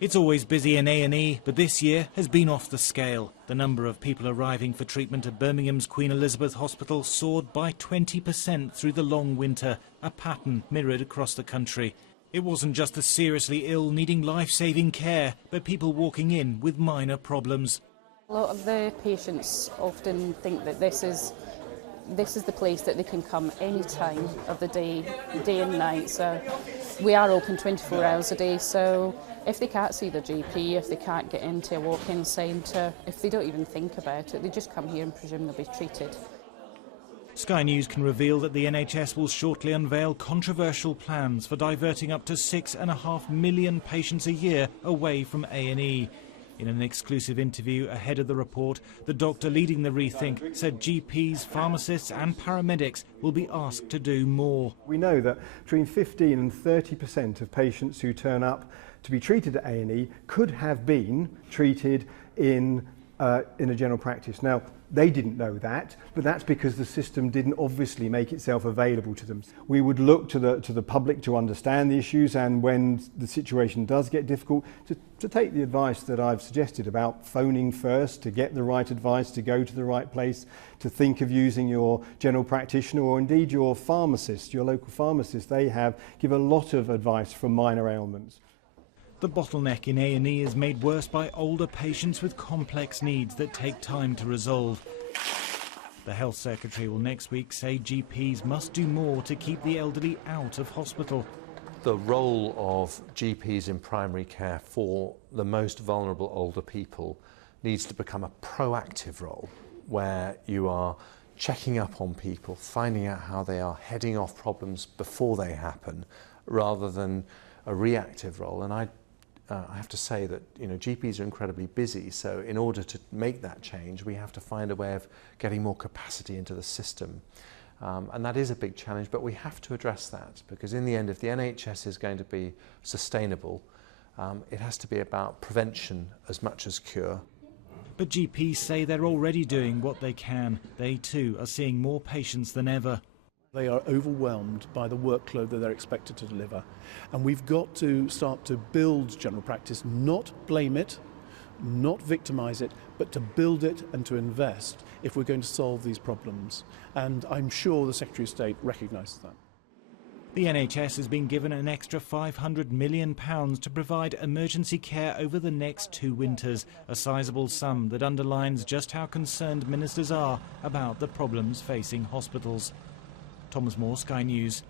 It's always busy in A&E, but this year has been off the scale. The number of people arriving for treatment at Birmingham's Queen Elizabeth Hospital soared by 20% through the long winter, a pattern mirrored across the country. It wasn't just the seriously ill needing life-saving care, but people walking in with minor problems. A lot of the patients often think that this is the place that they can come any time of the day and night. So we are open 24 hours a day, so if they can't see their GP, if they can't get into a walk-in centre, if they don't even think about it, they just come here and presume they'll be treated. Sky News can reveal that the NHS will shortly unveil controversial plans for diverting up to 6.5 million patients a year away from A&E. In an exclusive interview ahead of the report, the doctor leading the rethink said GPs, pharmacists and paramedics will be asked to do more. We know that between 15 and 30% of patients who turn up to be treated at A&E could have been treated in a general practice. Now, they didn't know that, but that's because the system didn't obviously make itself available to them. We would look to the public to understand the issues, and when the situation does get difficult, to take the advice that I've suggested about phoning first, to get the right advice, to go to the right place, to think of using your general practitioner or indeed your pharmacist, your local pharmacist. They give a lot of advice for minor ailments. The bottleneck in A&E is made worse by older patients with complex needs that take time to resolve. The Health Secretary will next week say GPs must do more to keep the elderly out of hospital. The role of GPs in primary care for the most vulnerable older people needs to become a proactive role, where you are checking up on people, finding out how they are, heading off problems before they happen, rather than a reactive role. And I have to say that GPs are incredibly busy, so in order to make that change we have to find a way of getting more capacity into the system. And that is a big challenge, but we have to address that, because in the end, if the NHS is going to be sustainable, it has to be about prevention as much as cure. But GPs say they're already doing what they can. They too are seeing more patients than ever. They are overwhelmed by the workload that they're expected to deliver. And we've got to start to build general practice, not blame it, not victimise it, but to build it and to invest if we're going to solve these problems. And I'm sure the Secretary of State recognises that. The NHS has been given an extra £500 million to provide emergency care over the next 2 winters, a sizable sum that underlines just how concerned ministers are about the problems facing hospitals. Thomas Moore, Sky News.